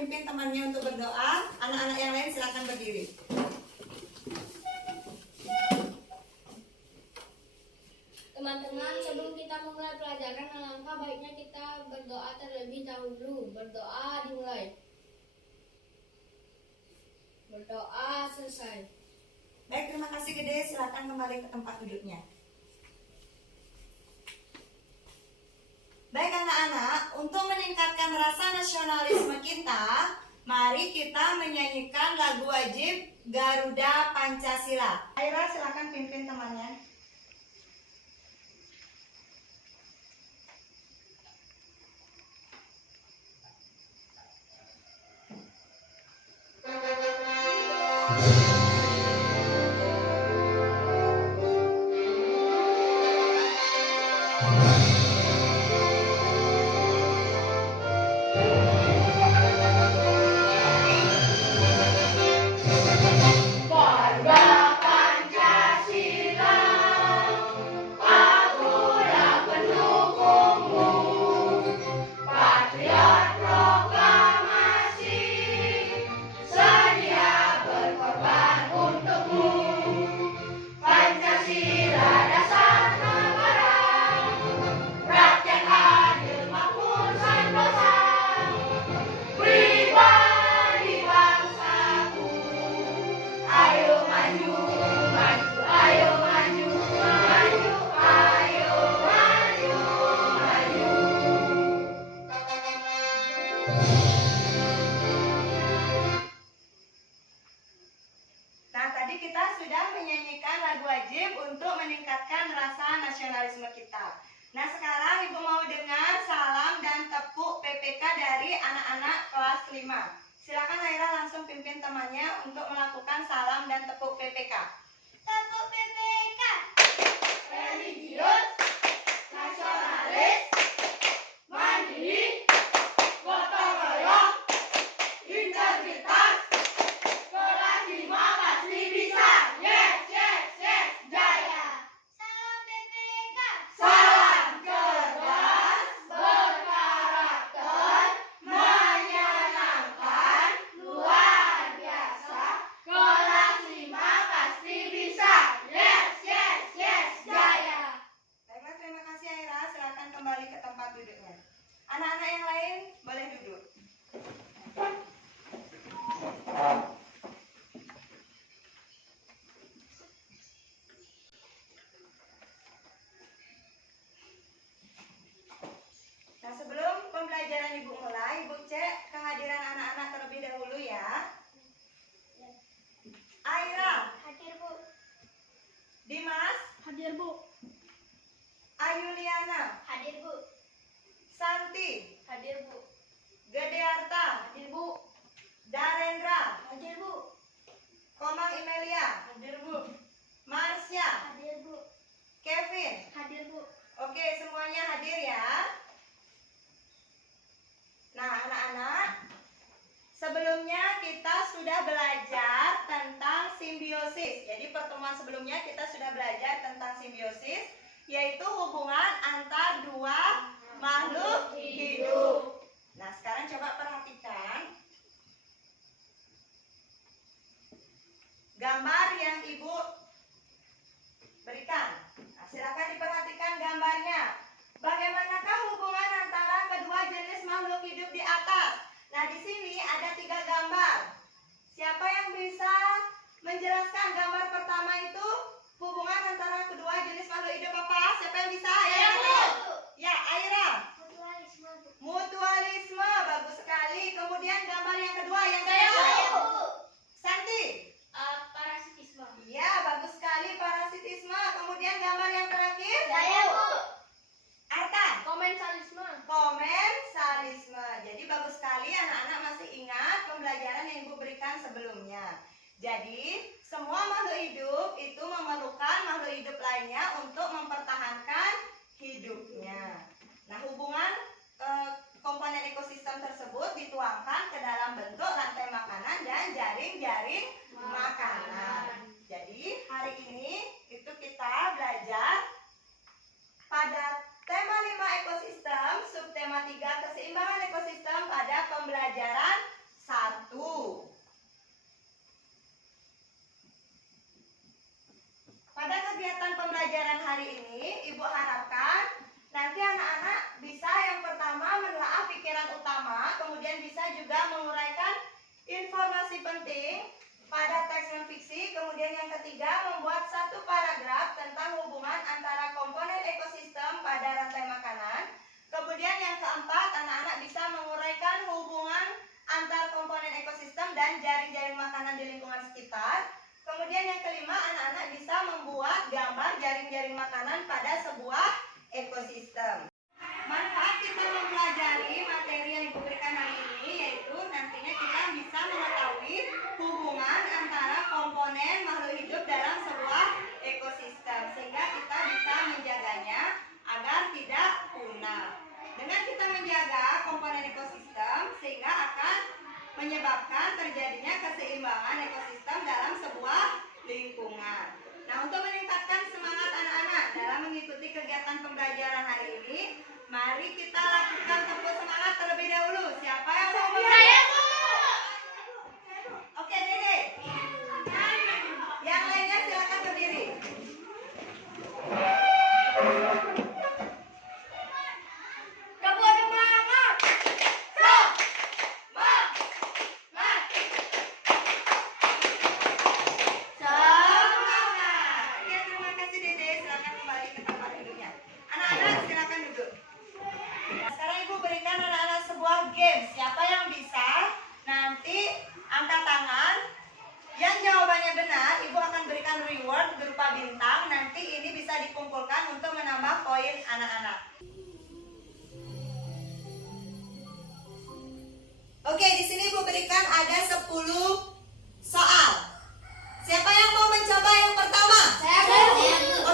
pimpin temannya untuk berdoa. Anak-anak yang lain silakan berdiri. Teman-teman, sebelum kita memulai pelajaran, alangkah baiknya kita berdoa terlebih dahulu. Berdoa dimulai. Berdoa selesai. Baik, terima kasih Gede. Silakan kembali ke tempat duduknya. Baik anak-anak, untuk meningkatkan rasa nasionalisme kita, mari kita menyanyikan lagu wajib Garuda Pancasila. Aira, silakan pimpin temannya. Nah, tadi kita sudah menyanyikan lagu wajib untuk meningkatkan rasa nasionalisme kita. Nah, sekarang Ibu mau dengar salam dan tepuk PPK dari anak-anak kelas 5. Silakan Aira langsung pimpin temannya untuk melakukan salam dan tepuk PPK. Tepuk PPK. Religius, nasionalis, mandiri, gotong royong, integritas, kelas 5 pasti bisa. Yes, yes, yes, jaya. Salam PPK. Salam cerdas, berkarakter, menyenangkan, luar biasa. Kelas 5 pasti bisa. Yes, yes, yes, jaya. Baiklah, terima kasih Aira. Silakan kembali ke tempat duduknya. Anak-anak yang lain boleh duduk. Nah, sebelum pembelajaran Ibu mulai, Ibu cek kehadiran anak-anak terlebih dahulu ya. Aira, Hadir, Bu. Dimas, Hadir, Bu. Ayuliana, Hadir, Bu. Santi, Hadir, Bu. Gedearta, Hadir, Bu. Darendra, Hadir, Bu. Komang Imelia, Hadir, Bu. Marsya, Hadir, Bu. Kevin. Hadir, Bu. Oke, semuanya hadir ya. Nah, anak-anak, sebelumnya kita sudah belajar tentang simbiosis. Jadi pertemuan sebelumnya kita sudah belajar tentang simbiosis, yaitu hubungan antar dua makhluk hidup. Nah, sekarang coba perhatikan gambar yang Ibu berikan. Nah, silakan diperhatikan gambarnya. Bagaimanakah hubungan antara kedua jenis makhluk hidup di atas? Nah, di sini ada 3 gambar. Siapa yang bisa menjelaskan gambar pertama itu hubungan antara kedua jenis makhluk hidup apa? Siapa yang bisa? Yang satu. Ya, Aira. Mutualisme, Bu. Mutualisme, bagus sekali. Kemudian gambar yang kedua yang Saya, kedua. Bu. Santi. Parasitisme. Iya, bagus sekali, parasitisme. Kemudian gambar yang terakhir. Saya, Bu. Arta. Komensalisme. Komensalisme. Jadi bagus sekali anak-anak masih ingat pembelajaran yang Ibu berikan sebelumnya. Jadi semua makhluk hidup itu memerlukan makhluk hidup lainnya untuk mempertahankan hidupnya. Nah, hubungan komponen ekosistem tersebut dituangkan ke dalam bentuk rantai makanan dan jaring-jaring makanan. Jadi hari ini itu kita belajar pada tema 5 ekosistem, subtema 3 keseimbangan ekosistem pada pembelajaran pembelajaran hari ini, Ibu harapkan nanti anak-anak bisa yang pertama menelaah pikiran utama, kemudian bisa juga menguraikan informasi penting pada teks non-fiksi, kemudian yang ketiga membuat satu paragraf tentang hubungan antara komponen ekosistem pada rantai makanan. Kemudian yang keempat, anak-anak bisa menguraikan hubungan antar komponen ekosistem dan jaring-jaring makanan di lingkungan sekitar. Kemudian yang kelima, anak-anak bisa membuat gambar jaring-jaring makanan pada sebuah ekosistem. Manfaat kita mempelajari materi yang diberikan hari ini yaitu nantinya kita bisa mengetahui hubungan antara komponen makhluk hidup dalam sebuah ekosistem sehingga kita bisa menjaganya agar tidak punah. Dengan kita menjaga komponen ekosistem sehingga akan menyebabkan terjadinya keseimbangan ekosistem dalam sebuah lingkungan. Nah, untuk meningkatkan semangat anak-anak dalam mengikuti kegiatan pembelajaran hari ini, mari kita lakukan tepuk semangat terlebih dahulu. Siapa yang mau Saya, memulai? Bu. Oke, Dede. Yang lainnya silakan berdiri. Tepuk semangat. Semangat. Semangat. Ya, terima kasih Dede. Silakan kembali ke tempat duduknya. Anak-anak silakan duduk. Nah, sekarang Ibu berikan anak-anak sebuah game. Siapa yang bisa nanti angkat tangan. Yang jawabannya benar, Ibu akan berikan reward berupa bintang. Nanti ini bisa dikumpulkan untuk menambah poin anak-anak. Oke, di sini Ibu berikan ada 10 soal. Siapa yang mau mencoba yang pertama? Saya, Bu.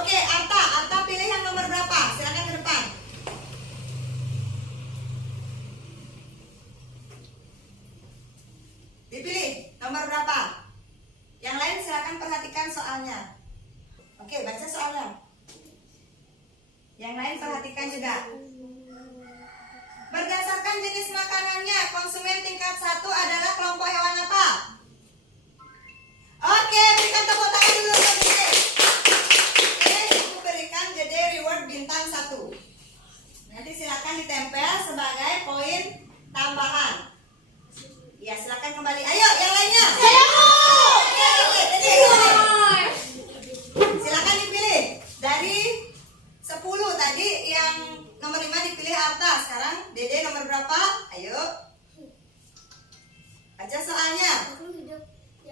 Oke, Arta pilih yang nomor berapa? Silakan ke depan. Dipilih nomor berapa? Yang lain silakan perhatikan soalnya. Oke, baca soalnya. Yang lain perhatikan juga. Berdasarkan jenis makanannya, konsumen tingkat 1 adalah kelompok hewan apa? Oke, berikan tepuk tangan dulu untuk Dede. Oke, Ibu berikan Dede reward bintang 1. Nanti silakan ditempel sebagai poin tambahan. Ya, silakan kembali. Ayo, yang lainnya. Saya, Bu. Oke, Dede kembali. Silakan dipilih. Dari 10 tadi yang nomor 5 dipilih Arta. Sekarang Dede nomor berapa? Ayo. Baca soalnya.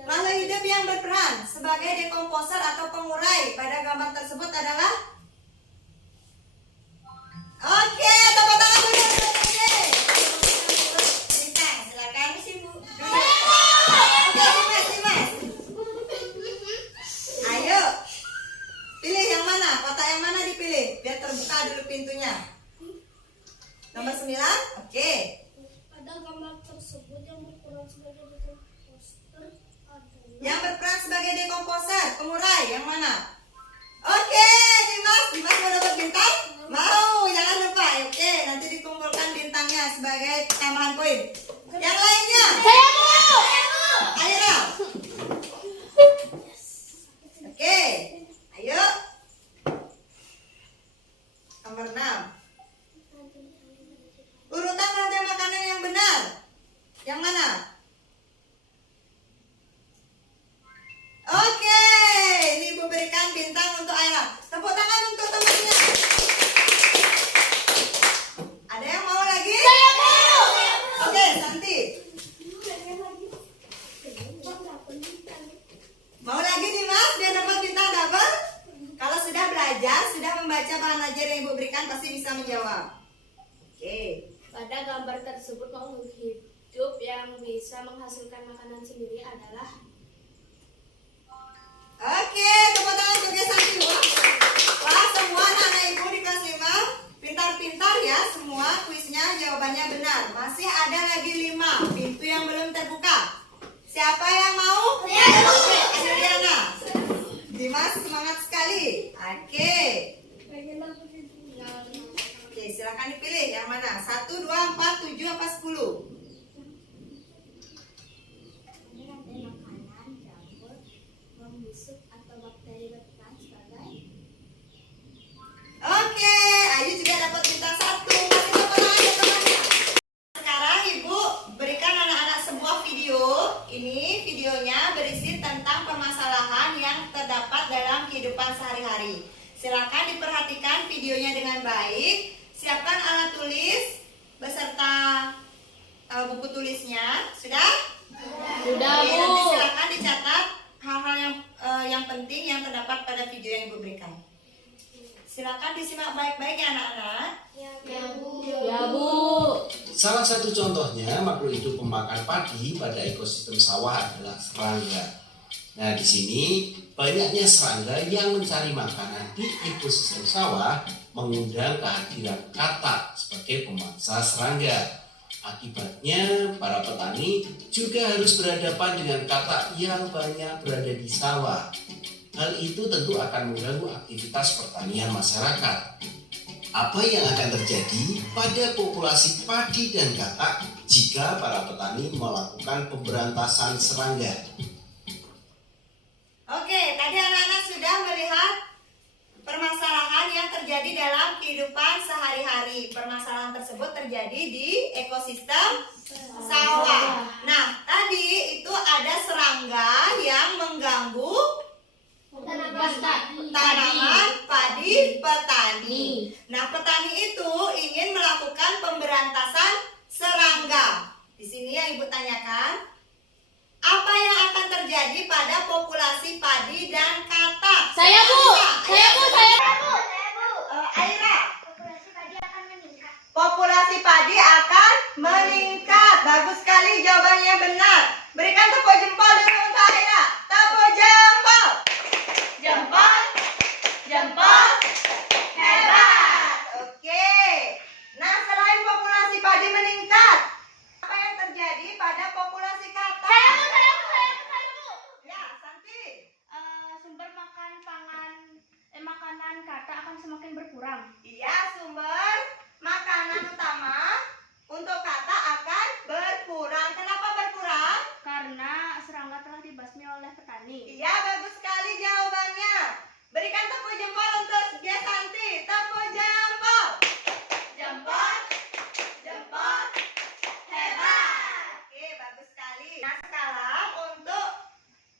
Makhluk hidup yang berperan sebagai dekomposer atau pengurai pada gambar tersebut adalah? Oke, tepuk tangan dulu untuk Dede. Bintang, silakan. Duduk. Oke, Dimas. Ayo. Pilih yang mana? Kotak yang mana dipilih? Biar terbuka dulu pintunya. Nomor 9? Oke. Pada gambar tersebut yang berperan sebagai dekomposer adalah Yang berperan sebagai dekomposer, pengurai, yang mana? Oke, Dimas mau dapat bintang? Mau, jangan lupa. Oke, nanti dikumpulkan bintangnya sebagai tambahan poin. Yang lainnya? Saya, Bu. Ayo, Ral. Oke, ayo. Nomor 6. Urutan rantai makanan yang benar. Yang mana? Oke, ini Ibu berikan bintang untuk Aira. Tepuk tangan untuk temannya. Ada yang mau lagi? Saya, Bu. Oke, Santi. Mau lagi Dimas biar dapat bintang double? Kalau sudah belajar, sudah membaca bahan ajar yang Ibu berikan pasti bisa menjawab. Oke. pada gambar tersebut makhluk hidup yang bisa menghasilkan makanan sendiri adalah Oke, tepuk tangan untuk Santi. Wah, semua anak-anak Ibu di kelas 5 pintar-pintar ya, semua kuisnya jawabannya benar. Masih ada lagi 5 pintu yang belum terbuka. Siapa yang mau? Oke, Adriana. Dimas semangat sekali. Oke. Oke, silakan dipilih yang mana? 1, 2, 4, 7, apa 10? rantai makanan, jamur, membusuk atau bakteri berperan sebagai ini videonya berisi tentang permasalahan yang terdapat dalam kehidupan sehari-hari. Silakan diperhatikan videonya dengan baik. Siapkan alat tulis beserta buku tulisnya. Sudah? Sudah, Oke, Bu. nanti silakan dicatat hal-hal yang penting yang terdapat pada video yang Ibu berikan. Silakan disimak baik-baik ya anak-anak. Ya, Bu. Salah satu contohnya makhluk hidup pemakan padi pada ekosistem sawah adalah serangga. Nah, di sini banyaknya serangga yang mencari makanan di ekosistem sawah mengundang kehadiran katak sebagai pemangsa serangga. Akibatnya, para petani juga harus berhadapan dengan katak yang banyak berada di sawah. Hal itu tentu akan mengganggu aktivitas pertanian masyarakat. Apa yang akan terjadi pada populasi padi dan katak jika para petani melakukan pemberantasan serangga? Oke, tadi anak-anak sudah melihat permasalahan yang terjadi dalam kehidupan sehari-hari. Permasalahan tersebut terjadi di ekosistem sawah. Nah, tadi itu ada serangga yang mengganggu tanaman padi petani. Nah, petani itu ingin melakukan pemberantasan serangga. Di sini yang Ibu tanyakan, apa yang akan terjadi pada populasi padi dan katak? Saya, Bu. Aira. Populasi padi akan meningkat. Bagus sekali jawabannya benar. Berikan tepuk jempol dulu untuk Aira. Tepuk jempol. Jempol. Jempol. Hebat. Oke. Nah, selain populasi padi meningkat, apa yang terjadi pada populasi katak? Ya, Santi. Sumber makanan katak akan semakin berkurang Iya, sumber makanan utama untuk katak akan berkurang. Kenapa berkurang? karena serangga telah dibasmi oleh petani. Iya, bagus sekali jawabannya. Berikan tepuk jempol untuk Gia Santi. Tepuk jempol. Jempol. Jempol. Hebat. Oke, bagus sekali. Nah, sekarang untuk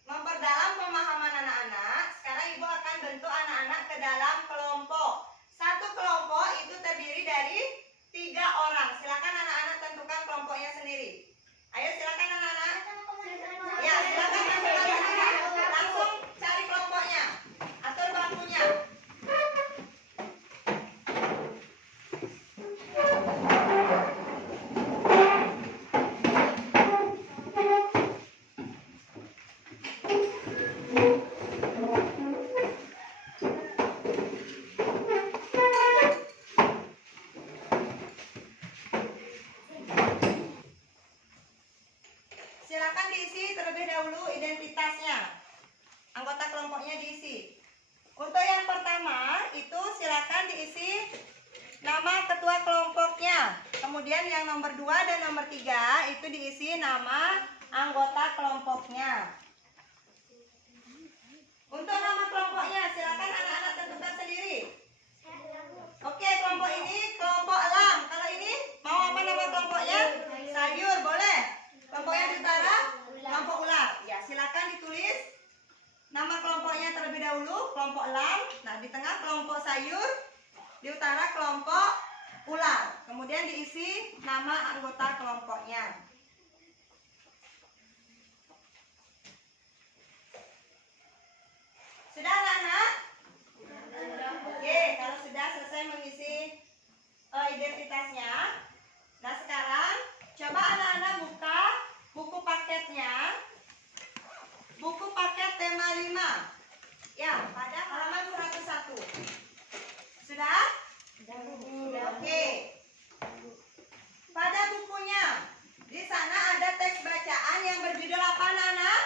memperdalam pemahaman anak-anak, sekarang Ibu akan bentuk anak-anak ke dalam kelompok. Satu kelompok itu terdiri dari 3 orang. Silakan anak-anak tentukan kelompoknya sendiri. Ayo silakan anak-anak. Ya, silakan tentukan sendiri. Langsung cari kelompoknya. Atur bangkunya. Silakan diisi terlebih dahulu identitasnya. Anggota kelompoknya diisi. Untuk yang pertama itu silakan diisi nama ketua kelompoknya. Kemudian yang nomor 2 dan nomor 3 itu diisi nama anggota kelompoknya. Untuk nama kelompoknya silakan anak-anak tentukan sendiri. Oke, kelompok ini kelompok elang. Kalau ini mau apa nama kelompoknya? Sayur, boleh. Kelompok yang di utara, kelompok ular. Ya, silakan ditulis nama kelompoknya terlebih dahulu, kelompok elang. Nah, di tengah kelompok sayur, di utara kelompok ular. Kemudian diisi nama anggota kelompoknya. Sudah anak-anak? Oke, kalau sudah selesai mengisi identitasnya. Nah, sekarang coba anak-anak buka buku paketnya. Buku paket tema 5. Ya, pada halaman 101. Sudah? Oke. Pada bukunya, di sana ada teks bacaan yang berjudul apa, anak-anak?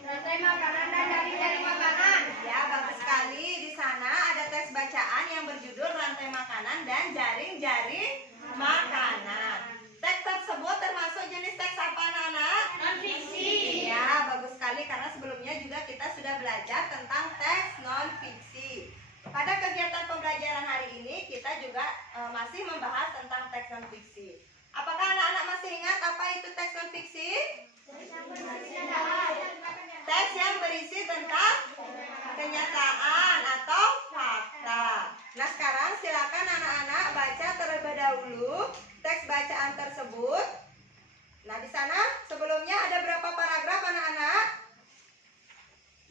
Rantai makanan dan jaring makanan. Ya, bagus sekali. Di sana ada teks bacaan yang berjudul Rantai Makanan dan Jaring-Jaring Makanan. Teks tersebut termasuk jenis teks apa, anak-anak? Non-fiksi. Ya, bagus sekali karena sebelumnya juga kita sudah belajar tentang teks non-fiksi. Pada kegiatan pembelajaran hari ini kita juga masih membahas tentang teks non-fiksi. Apakah anak-anak masih ingat apa itu teks non-fiksi? tugas yang berisi tentang kenyataan atau fakta. Nah, sekarang silakan anak-anak baca terlebih dahulu teks bacaan tersebut. Nah, di sana sebelumnya ada berapa paragraf anak-anak?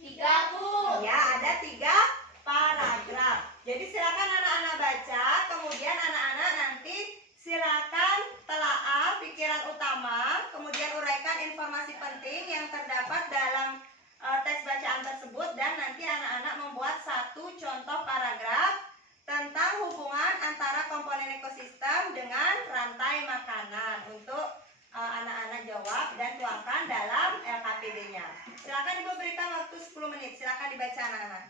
30. Ya, ada 3 paragraf. Jadi silakan anak-anak baca, kemudian anak-anak nanti silakan telaah pikiran utama, kemudian uraikan informasi penting yang terdapat dalam teks bacaan tersebut, dan nanti anak-anak membuat 1 contoh paragraf tentang hubungan antara komponen ekosistem dengan rantai makanan untuk anak-anak jawab dan tuangkan dalam LKPD-nya. Silakan Ibu berikan waktu 10 menit. Silakan dibaca anak-anak.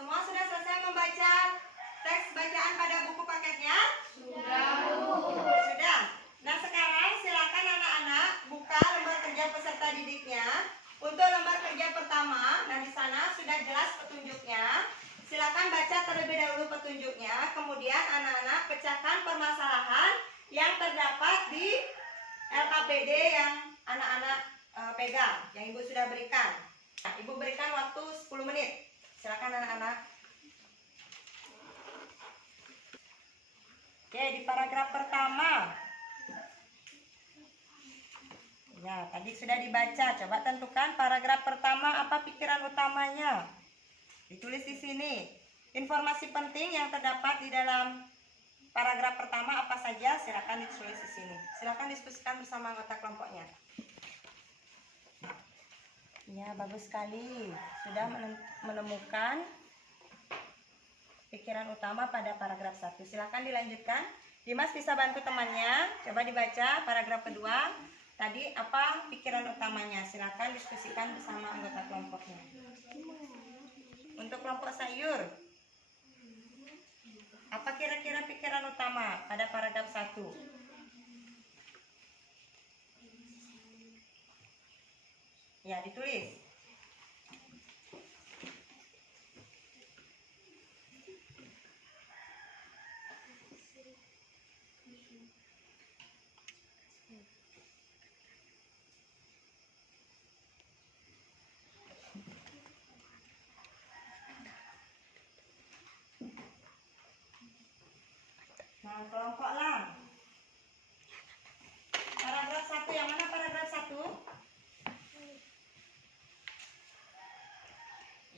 Semua sudah selesai membaca teks bacaan pada buku paketnya? Sudah. Nah, sekarang silakan anak-anak buka lembar kerja peserta didiknya. Untuk lembar kerja pertama, nah di sana sudah jelas petunjuknya. Silakan baca terlebih dahulu petunjuknya. Kemudian anak-anak pecahkan permasalahan yang terdapat di LKPD yang anak-anak pegang, yang Ibu sudah berikan. Nah, Ibu berikan waktu 10 menit. Silakan anak-anak. Oke, di paragraf pertama. Ya, tadi sudah dibaca. Coba tentukan paragraf pertama apa pikiran utamanya. Ditulis di sini. Informasi penting yang terdapat di dalam paragraf pertama apa saja, silakan ditulis di sini. Silakan diskusikan bersama anggota kelompoknya. Ya, bagus sekali. Sudah menemukan pikiran utama pada paragraf 1. Silakan dilanjutkan. Dimas bisa bantu temannya. Coba dibaca paragraf kedua. Tadi apa pikiran utamanya? Silakan diskusikan bersama anggota kelompoknya. Untuk kelompok sayur, apa kira-kira pikiran utama pada paragraf 1? Ya, ditulis. Nah, kelompok lang. Paragraf 1, yang mana paragraf 1?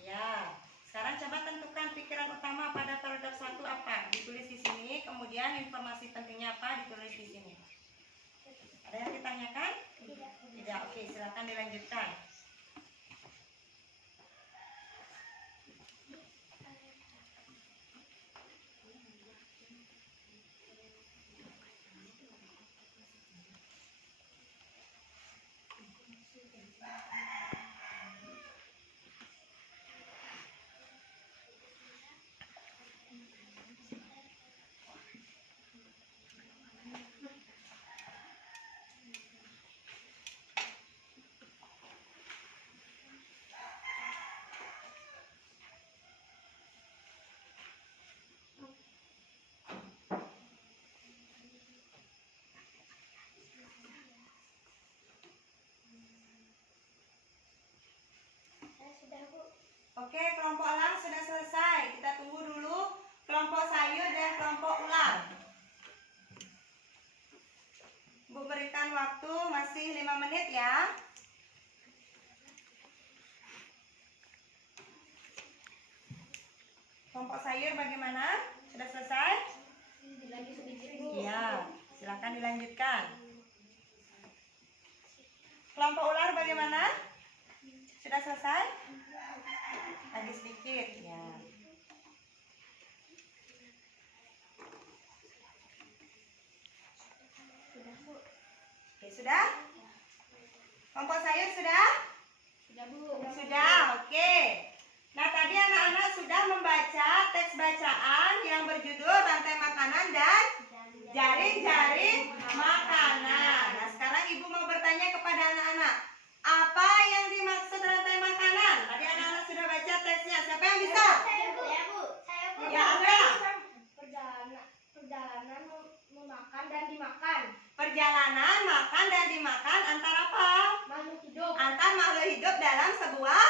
Ya, sekarang coba tentukan pikiran utama pada paragraf 1 apa? Ditulis di sini, kemudian informasi pentingnya apa? Ditulis di sini. Ada yang ditanyakan? Tidak. Oke, silakan dilanjutkan. Oke, kelompok elang sudah selesai. Kita tunggu dulu kelompok sayur dan kelompok ular. Bu berikan waktu masih 5 menit ya. Kelompok sayur bagaimana? Sudah selesai? Iya, silakan dilanjutkan. Kelompok ular bagaimana? Sudah selesai? Lagi sedikit ya. Oke, sudah? Kelompok sayur sudah? Sudah, Bu. Sudah, oke. Nah, tadi anak-anak sudah membaca teks bacaan yang berjudul Rantai Makanan dan Jaring-jaring Makanan. Nah, sekarang Ibu mau bertanya kepada anak-anak, apa yang dimaksud rantai makanan? makan dan dimakan antar apa? Makhluk hidup. Antar makhluk hidup dalam sebuah.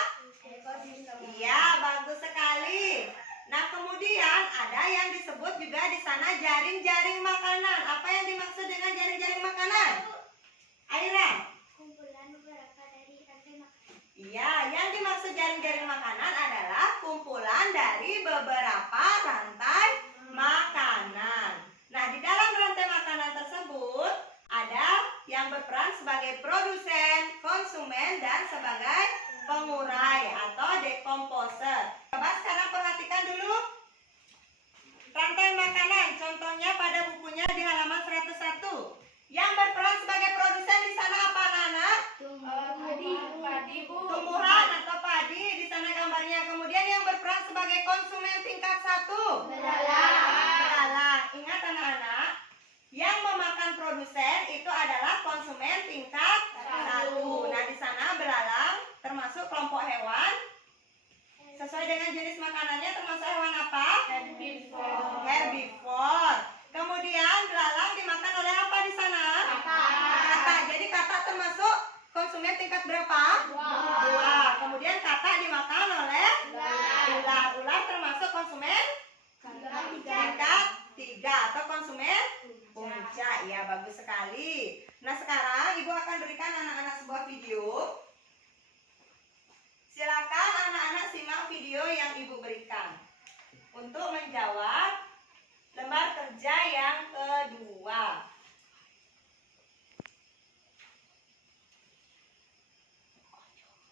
Ekosistem. Iya, bagus sekali. Nah, kemudian ada yang disebut juga di sana jaring-jaring makanan. Apa yang dimaksud dengan jaring-jaring makanan? Aira. Kumpulan beberapa dari rantai makanan. Iya, yang dimaksud jaring-jaring makanan adalah kumpulan dari beberapa rantai makanan. Nah, di dalam rantai makanan tersebut ada yang berperan sebagai produsen, konsumen, dan sebagai pengurai atau dekomposer. Coba sekarang perhatikan dulu rantai makanan. Contohnya pada bukunya di halaman 101. Yang berperan sebagai produsen di sana apa, anak-anak? Padi, Bu. Tumbuhan atau padi di sana gambarnya. Kemudian yang berperan sebagai konsumen tingkat 1. Belalang. Ingat anak-anak, yang memakan produsen itu adalah konsumen tingkat 1. Nah, di sana belalang termasuk kelompok hewan. Sesuai dengan jenis makanannya termasuk hewan apa? Herbivore. Kemudian belalang dimakan oleh apa di sana? Katak. Jadi katak termasuk konsumen tingkat berapa? 2. Kemudian katak dimakan oleh ular. Ular termasuk konsumen tingkat 3 atau konsumen puncak. Ya, bagus sekali. Nah, sekarang Ibu akan berikan anak-anak sebuah video. Silakan anak-anak simak video yang Ibu berikan untuk menjawab lembar kerja yang kedua.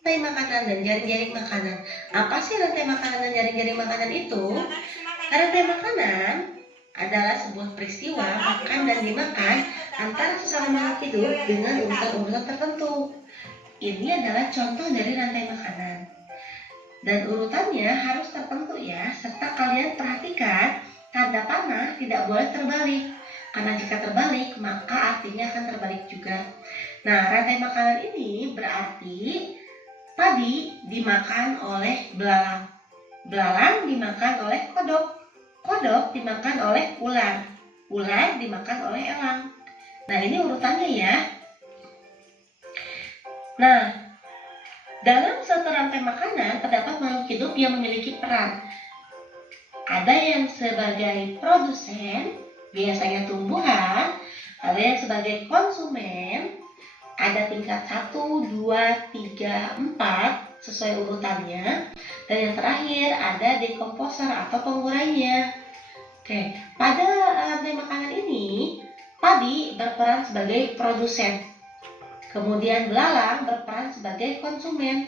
Rantai makanan dan jaring-jaring makanan. Apa sih rantai makanan dan jaring-jaring makanan itu? Silakan disimak Rantai makanan adalah sebuah peristiwa makan dan dimakan antara sesama makhluk hidup dengan urutan-urutan tertentu. Ini adalah contoh dari rantai makanan. Dan urutannya harus tertentu ya, serta kalian perhatikan tanda panah tidak boleh terbalik. Karena jika terbalik, maka artinya akan terbalik juga. Nah, rantai makanan ini berarti padi dimakan oleh belalang. Belalang dimakan oleh kodok. Kodok dimakan oleh ular. Ular dimakan oleh elang. Nah, ini urutannya ya. Nah, dalam suatu rantai makanan terdapat makhluk hidup yang memiliki peran. Ada yang sebagai produsen, biasanya tumbuhan. Ada yang sebagai konsumen. Ada tingkat 1, 2, 3, 4 sesuai urutannya. Dan yang terakhir ada dekomposer atau pengurainya. Oke, pada rantai makanan ini, padi berperan sebagai produsen. Kemudian belalang berperan sebagai konsumen.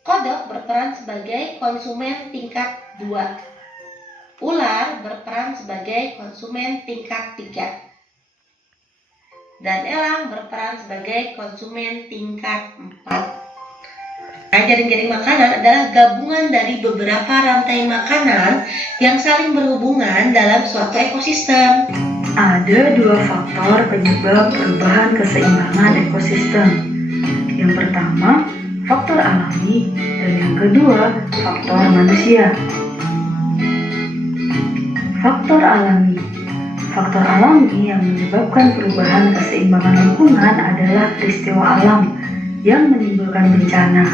Kodok berperan sebagai konsumen tingkat 2. Ular berperan sebagai konsumen tingkat 3. Dan elang berperan sebagai konsumen tingkat 4. Nah, jaring-jaring makanan adalah gabungan dari beberapa rantai makanan yang saling berhubungan dalam suatu ekosistem. Ada dua faktor penyebab perubahan keseimbangan ekosistem. Yang pertama, faktor alami, dan yang kedua, faktor manusia. Faktor alami. Faktor alami yang menyebabkan perubahan keseimbangan lingkungan adalah peristiwa alam yang menimbulkan bencana.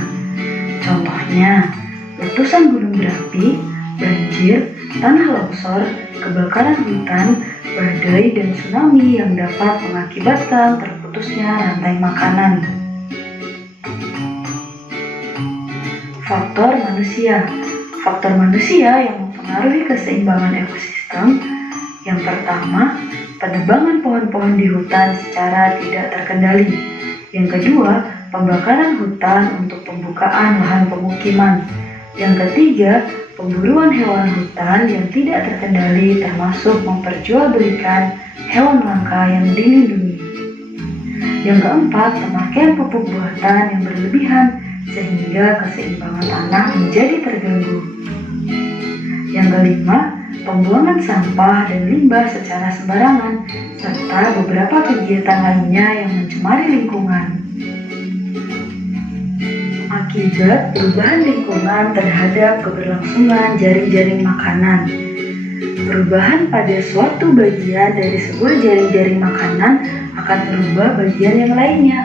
Contohnya, letusan gunung berapi, banjir, tanah longsor, kebakaran hutan, badai, dan tsunami yang dapat mengakibatkan terputusnya rantai makanan. Faktor manusia. Faktor manusia yang mempengaruhi keseimbangan ekosistem. Yang pertama, penebangan pohon-pohon di hutan secara tidak terkendali. Yang kedua, pembakaran hutan untuk pembukaan lahan pemukiman. Yang ketiga, pemburuan hewan hutan yang tidak terkendali termasuk memperjualbelikan hewan langka yang dilindungi. Yang keempat, pemakaian pupuk buatan yang berlebihan sehingga keseimbangan tanah menjadi terganggu. Yang kelima, pembuangan sampah dan limbah secara sembarangan serta beberapa kegiatan lainnya yang mencemari lingkungan. Akibat perubahan lingkungan terhadap keberlangsungan jaring-jaring makanan. Perubahan pada suatu bagian dari sebuah jaring-jaring makanan akan merubah bagian yang lainnya.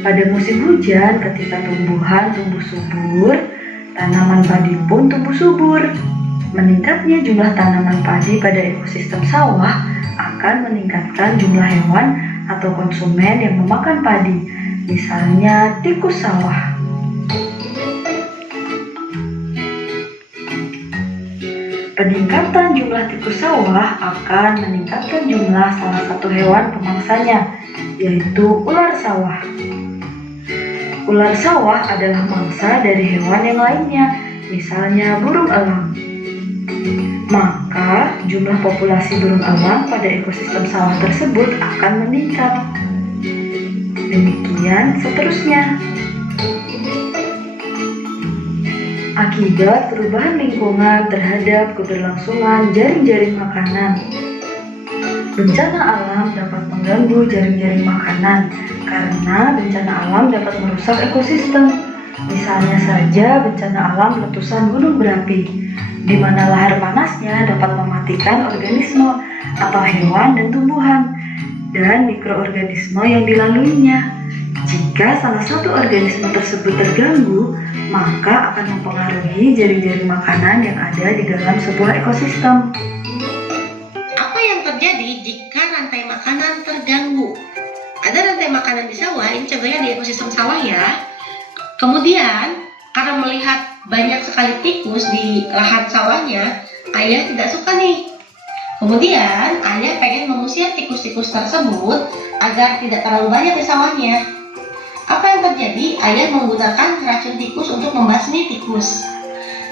Pada musim hujan, ketika tumbuhan tumbuh subur, tanaman padi pun tumbuh subur. Meningkatnya jumlah tanaman padi pada ekosistem sawah akan meningkatkan jumlah hewan atau konsumen yang memakan padi, misalnya tikus sawah. Peningkatan jumlah tikus sawah akan meningkatkan jumlah salah satu hewan pemangsanya, yaitu ular sawah. Ular sawah adalah mangsa dari hewan yang lainnya, misalnya burung elang. Maka jumlah populasi burung elang pada ekosistem sawah tersebut akan meningkat. Demikian seterusnya. Akibat perubahan lingkungan terhadap keberlangsungan jaring-jaring makanan. Bencana alam dapat mengganggu jaring-jaring makanan karena bencana alam dapat merusak ekosistem. Misalnya saja bencana alam letusan gunung berapi, di mana lahar panasnya dapat mematikan organisme atau hewan dan tumbuhan dan mikroorganisme yang dilaluinya. Jika salah satu organisme tersebut terganggu, maka akan mempengaruhi jaring-jaring makanan yang ada di dalam sebuah ekosistem. Apa yang terjadi jika rantai makanan terganggu? Ada rantai makanan di sawah, ini contohnya di ekosistem sawah ya. Kemudian, karena melihat banyak sekali tikus di lahan sawahnya, ayah tidak suka nih. Kemudian, ayah pengen mengusir tikus-tikus tersebut agar tidak terlalu banyak di sawahnya. Apa yang terjadi? Ayah menggunakan racun tikus untuk membasmi tikus.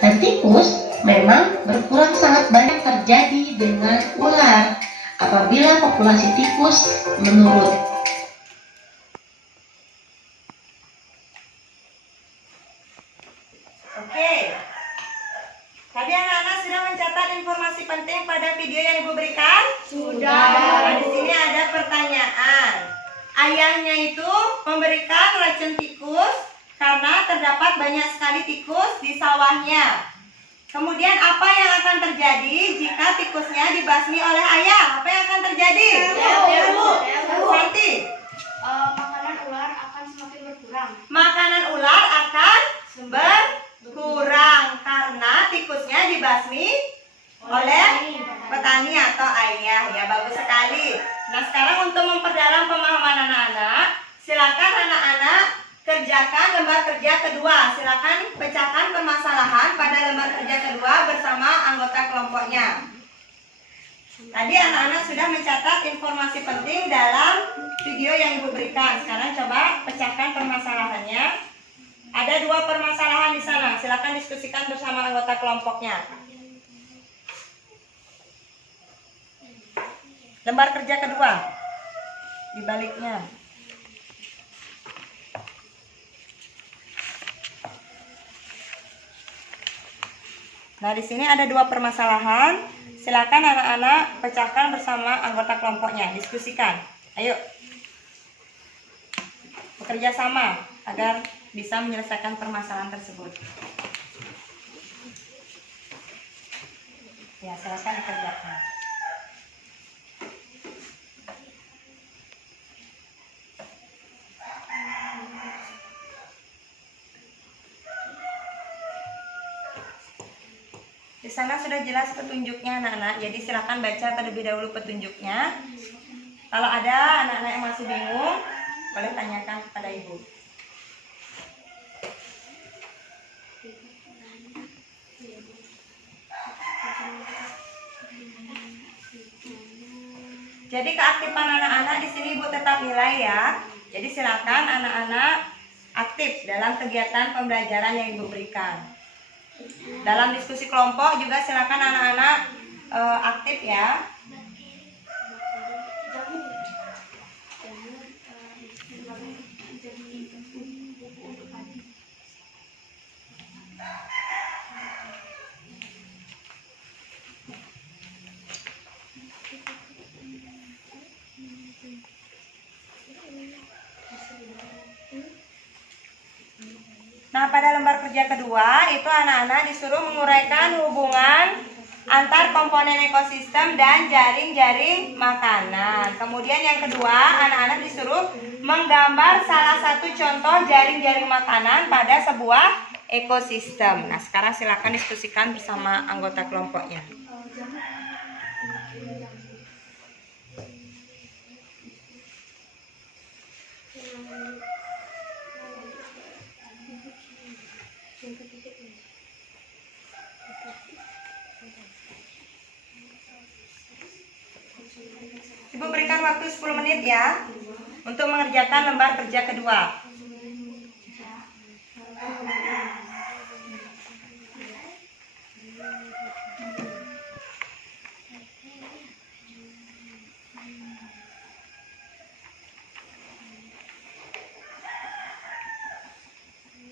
Dan tikus memang berkurang sangat banyak terjadi dengan ular apabila populasi tikus menurun. Oke. Tadi anak-anak sudah mencatat informasi penting pada video yang Ibu berikan? Sudah. Nah, di sini ada pertanyaan. Ayahnya itu memberikan racun tikus karena terdapat banyak sekali tikus di sawahnya. Kemudian apa yang akan terjadi jika tikusnya dibasmi oleh ayah? Apa yang akan terjadi? Santi. Makanan ular akan semakin berkurang. Makanan ular akan berkurang karena tikusnya dibasmi oleh petani atau ayah. Ya, bagus sekali. Nah, sekarang untuk memperdalam pemahaman anak-anak, silakan anak-anak kerjakan lembar kerja kedua. Silakan pecahkan permasalahan pada lembar kerja kedua bersama anggota kelompoknya. Tadi anak-anak sudah mencatat informasi penting dalam video yang Ibu berikan. Sekarang coba pecahkan permasalahannya. Ada 2 permasalahan di sana. Silakan diskusikan bersama anggota kelompoknya. Lembar kerja kedua di baliknya. Nah, di sini ada 2 permasalahan. Silakan anak-anak pecahkan bersama anggota kelompoknya, diskusikan. Ayo. Bekerja sama agar bisa menyelesaikan permasalahan tersebut. Ya, silakan dikerjakan. Di sana sudah jelas petunjuknya anak-anak, jadi silakan baca terlebih dahulu petunjuknya. Kalau ada anak-anak yang masih bingung, boleh tanyakan kepada ibu. Jadi keaktifan anak-anak di sini ibu tetap nilai ya. Jadi silakan anak-anak aktif dalam kegiatan pembelajaran yang ibu berikan. Dalam diskusi kelompok juga silakan anak-anak aktif ya. Nah, pada lembar kerja kedua itu anak-anak disuruh menguraikan hubungan antar komponen ekosistem dan jaring-jaring makanan. Kemudian yang kedua, anak-anak disuruh menggambar salah satu contoh jaring-jaring makanan pada sebuah ekosistem. Nah, sekarang silakan diskusikan bersama anggota kelompoknya. Ibu berikan waktu 10 menit ya untuk mengerjakan lembar kerja kedua.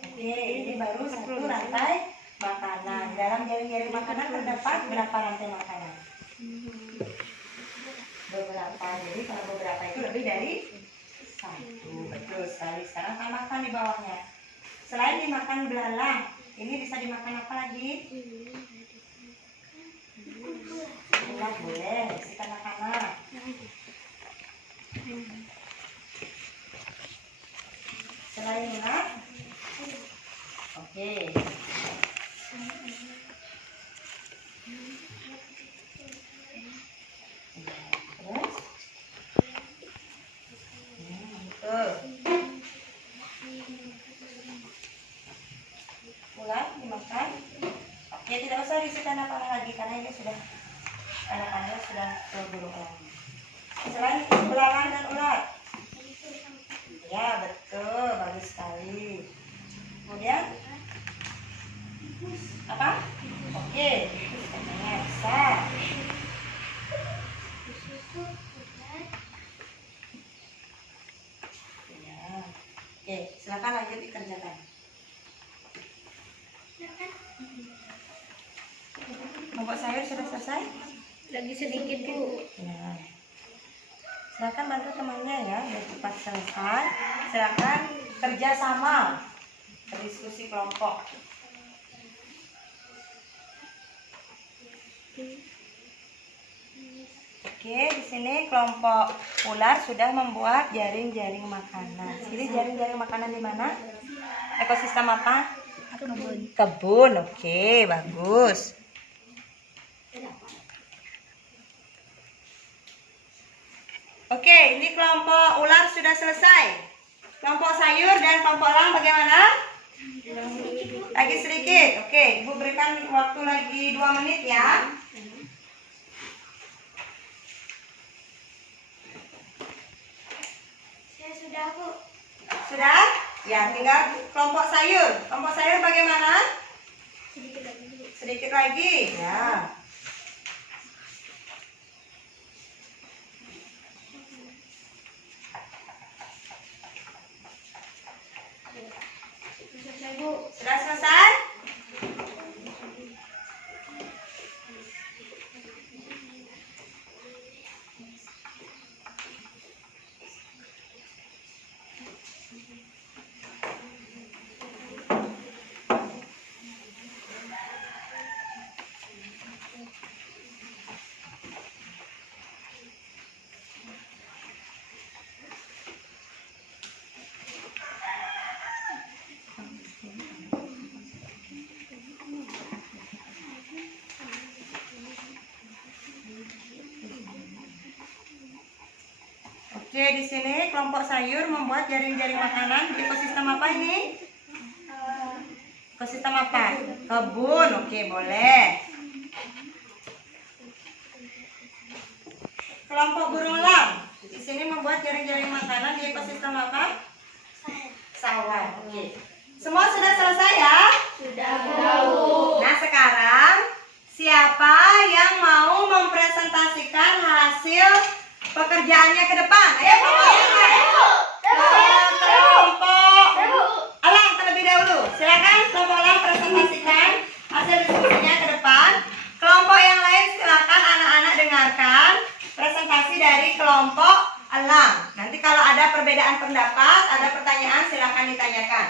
Oke, ini baru satu rantai makanan. Dalam jaring-jaring makanan terdapat berapa rantai makanan? Beberapa. Jadi kalau beberapa itu lebih dari satu. Betul sekali. Sekarang tambahkan di bawahnya. Selain dimakan belalang, ini bisa dimakan apa lagi? Ulat boleh, isi kanak-kanak. Selain ulat, oke. Terus? Betul. Ulat dimakan. Oke, tidak usah diisi kanak-kanak lagi karena ini sudah kanak-kanaknya sudah terburu lagi. Selain itu belalang dan ulat. Ya, betul, bagus sekali. Kemudian apa? Oke, katanya bisa. Ya. Oke, silakan lanjut dikerjakan. Kelompok sayur sudah selesai? Lagi sedikit Bu. Ya. Silakan bantu temannya ya, biar cepat selesai. Silakan kerja sama, berdiskusi kelompok. Oke, di sini kelompok ular sudah membuat jaring-jaring makanan. Ini jaring-jaring makanan di mana? Ekosistem apa? Kebun. Kebun. Oke, bagus. Oke, ini kelompok ular sudah selesai. Kelompok sayur dan kelompok elang bagaimana? Lagi sedikit. Oke, Ibu berikan waktu lagi 2 menit ya. Saya sudah Bu. Sudah? Ya, tinggal kelompok sayur. Kelompok sayur bagaimana? Sedikit lagi Bu. Sedikit lagi. Ya. Selesai Bu. Sudah selesai? Oke, di sini kelompok sayur membuat jaring-jaring makanan di ekosistem apa ini? Ekosistem apa? Kebun. Oke, boleh. Kelompok burung elang di sini membuat jaring-jaring makanan di ekosistem apa? Sawah. Oke. Semua sudah selesai ya? Sudah Bu. Nah, sekarang siapa yang mau mempresentasikan hasil pekerjaannya ke depan? Ayo, kelompok elang terlebih dahulu. Silakan kelompok elang presentasikan hasil diskusinya ke depan. Kelompok yang lain silakan anak-anak dengarkan presentasi dari kelompok elang. Nanti kalau ada perbedaan pendapat, ada pertanyaan, silakan ditanyakan.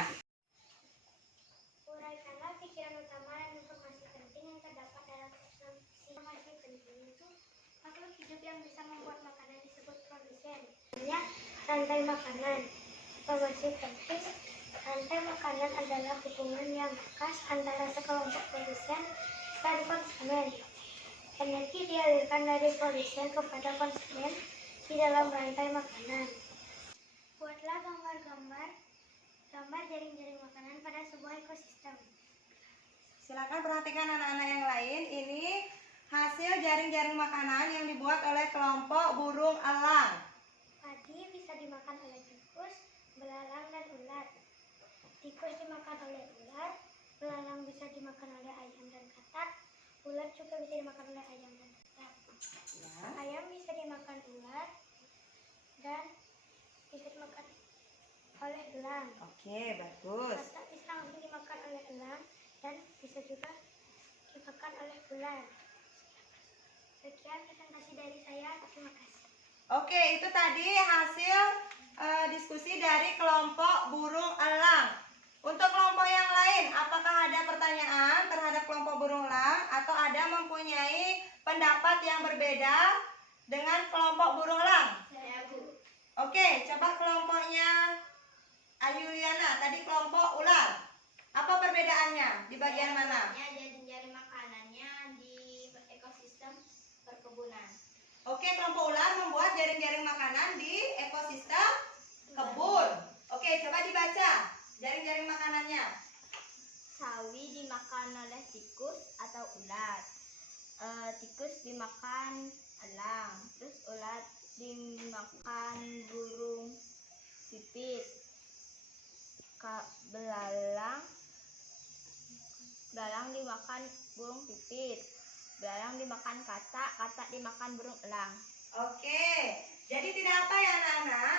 Uraikanlah pikiran utama dan informasi penting yang terdapat dalam Masih penting itu makhluk hidup yang bisa membuat makanan disebut produsen. Sebenarnya rantai makanan. Informasi penting, rantai makanan adalah hubungan yang khas antara sekelompok produsen dan konsumen. Energi dialirkan dari produsen kepada konsumen di dalam rantai makanan. Buatlah gambar jaring-jaring makanan pada sebuah ekosistem. Silakan perhatikan anak-anak yang lain. Ini hasil jaring-jaring makanan yang dibuat oleh kelompok burung elang. Padi bisa dimakan oleh tikus, belalang, dan ulat. Tikus dimakan oleh ular, belalang bisa dimakan oleh ayam dan katak, ulat juga bisa dimakan oleh ayam dan katak. Ayam bisa dimakan ular dan bisa dimakan oleh elang. Oke, bagus. Katak bisa langsung dimakan oleh elang dan bisa juga dimakan oleh ular. Sekian presentasi dari saya. Terima kasih. Oke, itu tadi hasil diskusi dari kelompok burung elang. Untuk kelompok yang lain, apakah ada pertanyaan terhadap kelompok burung elang atau ada mempunyai pendapat yang berbeda dengan kelompok burung elang? Saya Bu. Oke, coba kelompoknya Ayuliana, tadi kelompok ular. Apa perbedaannya? Di bagian mana? Jaring-jaring makanannya di ekosistem perkebunan. Oke, kelompok ular membuat jaring-jaring makanan di ekosistem kebun. Oke, coba dibaca jaring-jaring makanannya. Sawi dimakan oleh tikus atau ulat. Tikus dimakan elang. Terus ulat dimakan burung pipit. Belalang dimakan burung pipit. Belalang dimakan katak, katak dimakan burung elang. Oke, jadi tidak apa ya anak-anak?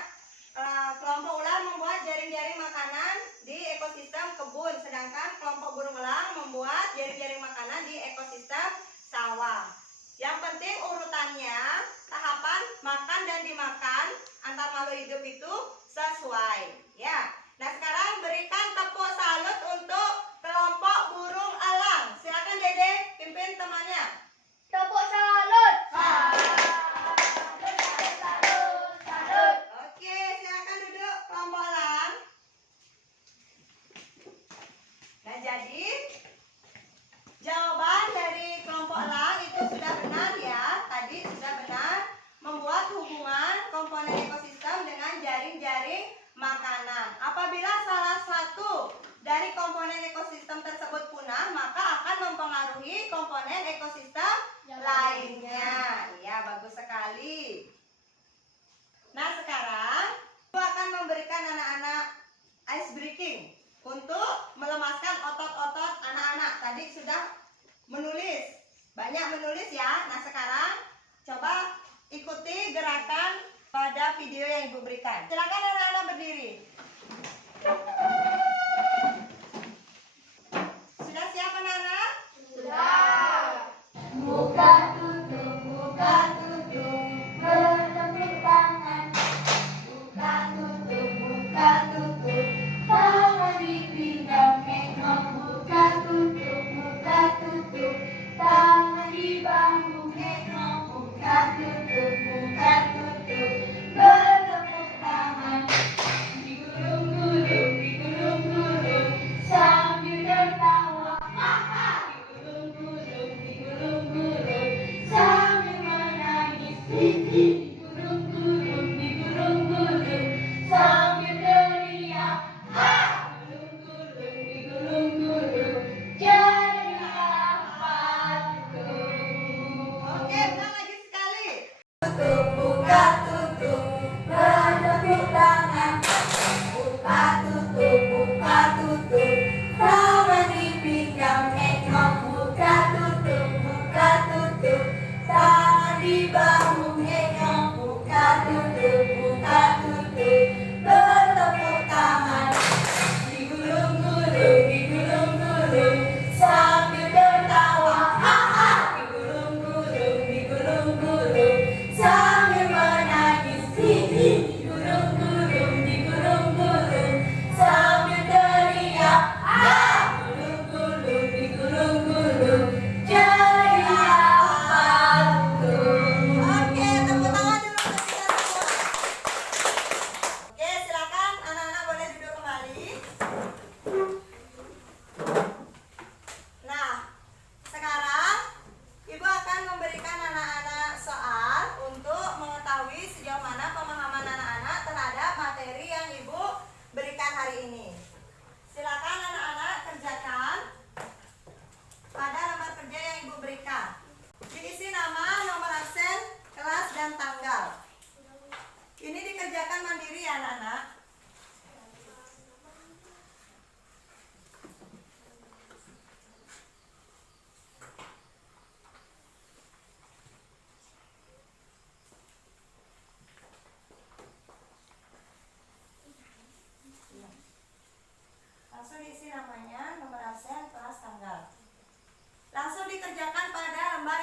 Kelompok ular membuat jaring-jaring makanan di ekosistem kebun, sedangkan kelompok burung elang membuat jaring-jaring makanan di ekosistem sawah. Yang penting urutannya, tahapan makan dan dimakan antar makhluk hidup itu sesuai. Ya. Nah sekarang berikan tepuk salut untuk kelompok burung elang. Silakan Dede pimpin temannya. Tepuk salut. Oke, silakan duduk kelompok elang. Nah, jadi jawaban dari kelompok elang itu sudah benar ya. Tadi sudah benar membuat hubungan komponen ekosistem dengan jaring-jaring makanan. Apabila salah satu dari komponen ekosistem tersebut punah, maka akan mempengaruhi komponen ekosistem lainnya. Iya, bagus sekali. Nah sekarang aku akan memberikan anak-anak ice breaking untuk melemaskan otot-otot anak-anak. Tadi sudah menulis, banyak menulis ya. Nah sekarang coba ikuti gerakan pada video yang Ibu berikan. Silakan anak-anak berdiri. Sudah siap anak-anak? Sudah. Buka tutup, bertepuk tangan. Buka tutup, tangan dipinggam nengok. Buka tutup, tangan di bahu nengok. Buka tutup, bertepuk tangan. Digulung-gulung,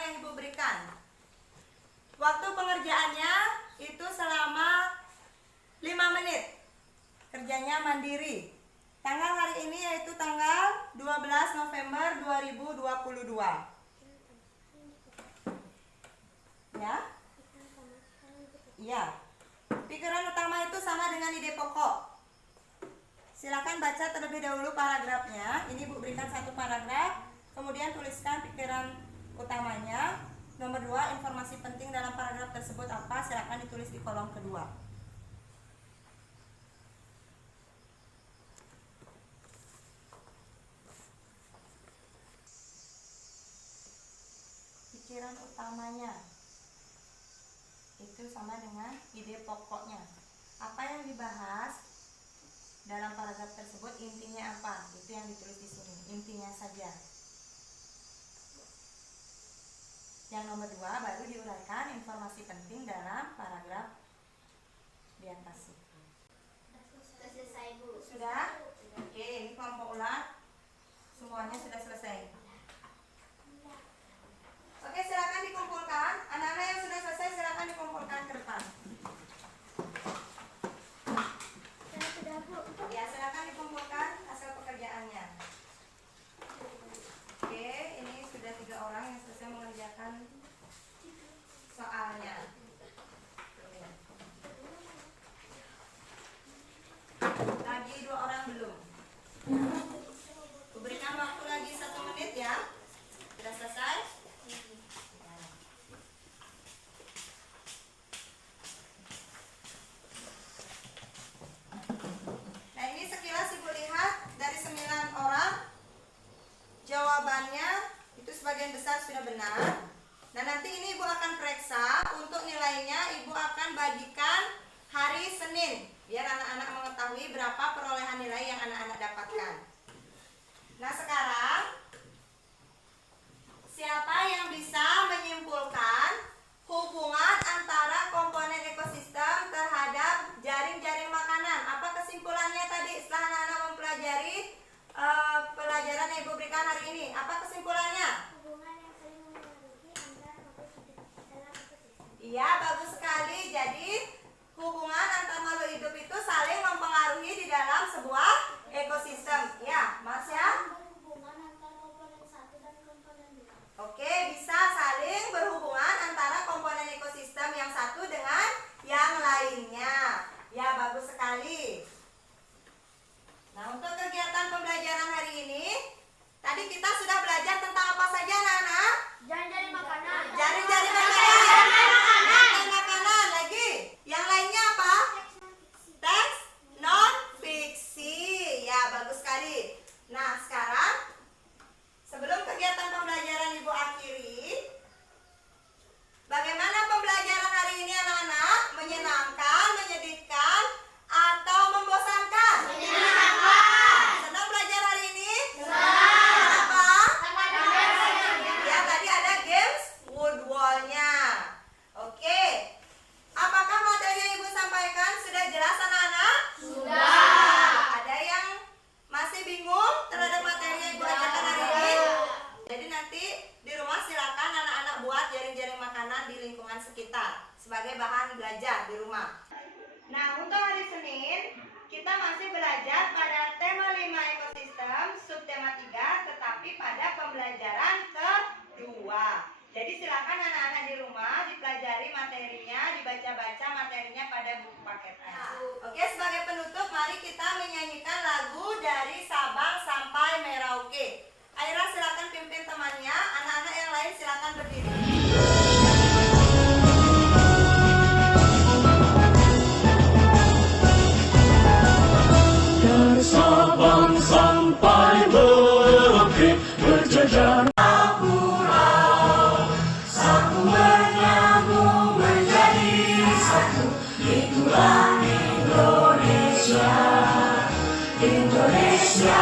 yang Ibu berikan. Waktu pengerjaannya itu selama 5 menit. Kerjanya mandiri. Tanggal hari ini yaitu tanggal 12 November 2022. Ya? Iya. Pikiran utama itu sama dengan ide pokok. Silakan baca terlebih dahulu paragrafnya. Ini Bu berikan satu paragraf, kemudian tuliskan pikiran utamanya. Nomor 2, informasi penting dalam paragraf tersebut apa? Silakan ditulis di kolom kedua. Pikiran utamanya itu sama dengan ide pokoknya. Apa yang dibahas dalam paragraf tersebut, intinya apa? Itu yang ditulis di sini, intinya saja. Yang nomor 2 baru diuraikan informasi penting dalam paragraf di atas. Sudah selesai, Bu. Sudah? Oke, ini kelompok ulang. Semuanya sudah selesai. Oke, silakan dikumpulkan. Anak-anak yang sudah selesai silakan dikumpulkan ke depan. Sudah, Bu. Ya, silakan dikumpulkan hasil pekerjaannya. Oke, ini sudah 3 orang yang selesai mengerjakan soalnya. Lagi 2 orang belum. Berikan waktu lagi 1 menit ya. Sudah selesai? Nah, ini sekilas Ibu lihat dari 9 orang jawabannya itu sebagian besar sudah benar. Nah, nanti ini Ibu akan periksa. Untuk nilainya Ibu akan bagikan hari Senin biar anak-anak mengetahui berapa perolehan nilai yang anak-anak dapatkan. Nah, sekarang siapa yang bisa menyimpulkan hubungan antara komponen ekosistem terhadap jaring-jaring makanan? Apa kesimpulannya tadi setelah anak-anak mempelajari pelajaran yang Ibu berikan hari ini? Apa kesimpulannya? Hubungan yang saling mempengaruhi antara makhluk hidup dalam ekosistem. Iya, bagus sekali. Jadi hubungan antar makhluk hidup itu saling mempengaruhi di dalam sebuah ekosistem. Ya, Mas ya? Hubungan antara komponen 1 dan komponen 2. Oke, bisa saling berhubungan antara komponen ekosistem yang satu dengan yang lainnya. Ya, bagus sekali. Nah, untuk kegiatan pembelajaran hari ini, tadi kita sudah belajar tentang apa saja, anak-anak? Jaring-jaring makanan. Jaring-jaring makanan. Jaring makanan lagi. Yang lainnya apa? Teks non fiksi. Ya, bagus sekali. Nah, sekarang sebelum kegiatan pembelajaran Ibu akhiri, bagaimana pembelajaran hari ini anak-anak? Menyenangkan, menyedihkan, atau membosankan? Menyenangkan. Senang belajar hari ini? Senang. Kenapa? Ya, tadi ada games woodwall-nya. Oke. Apakah materi yang Ibu sampaikan sudah jelas anak-anak? Sudah. Ada yang masih bingung terhadap materi yang Ibu ajarkan hari ini? Jadi nanti di rumah silakan anak-anak buat jaring-jaring makanan di lingkungan sekitar sebagai bahan belajar di rumah. Nah, untuk hari Senin kita masih belajar pada tema 5 ekosistem, subtema 3, tetapi pada pembelajaran kedua. Jadi silakan anak-anak di rumah dipelajari materinya, dibaca-baca materinya pada buku paketnya. Oke, sebagai penutup mari kita menyanyikan lagu dari Sabang sampai Merauke. Aira silakan pimpin temannya, anak-anak yang lain silakan berdiri. Dari Sabang sampai Merauke berjajar satu menyambung menjadi satu. Itulah Indonesia, Indonesia.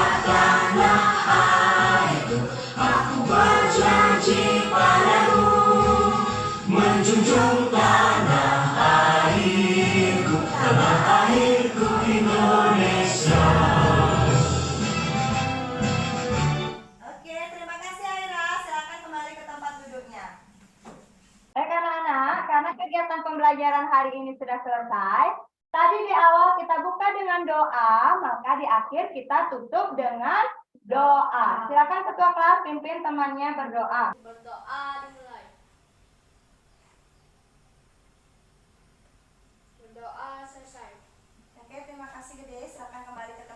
pembelajaran hari ini sudah selesai. Tadi di awal kita buka dengan doa, maka di akhir kita tutup dengan doa. Silakan ketua kelas pimpin temannya berdoa. Berdoa dimulai. Berdoa selesai. Oke, terima kasih Gede. Silakan kembali ke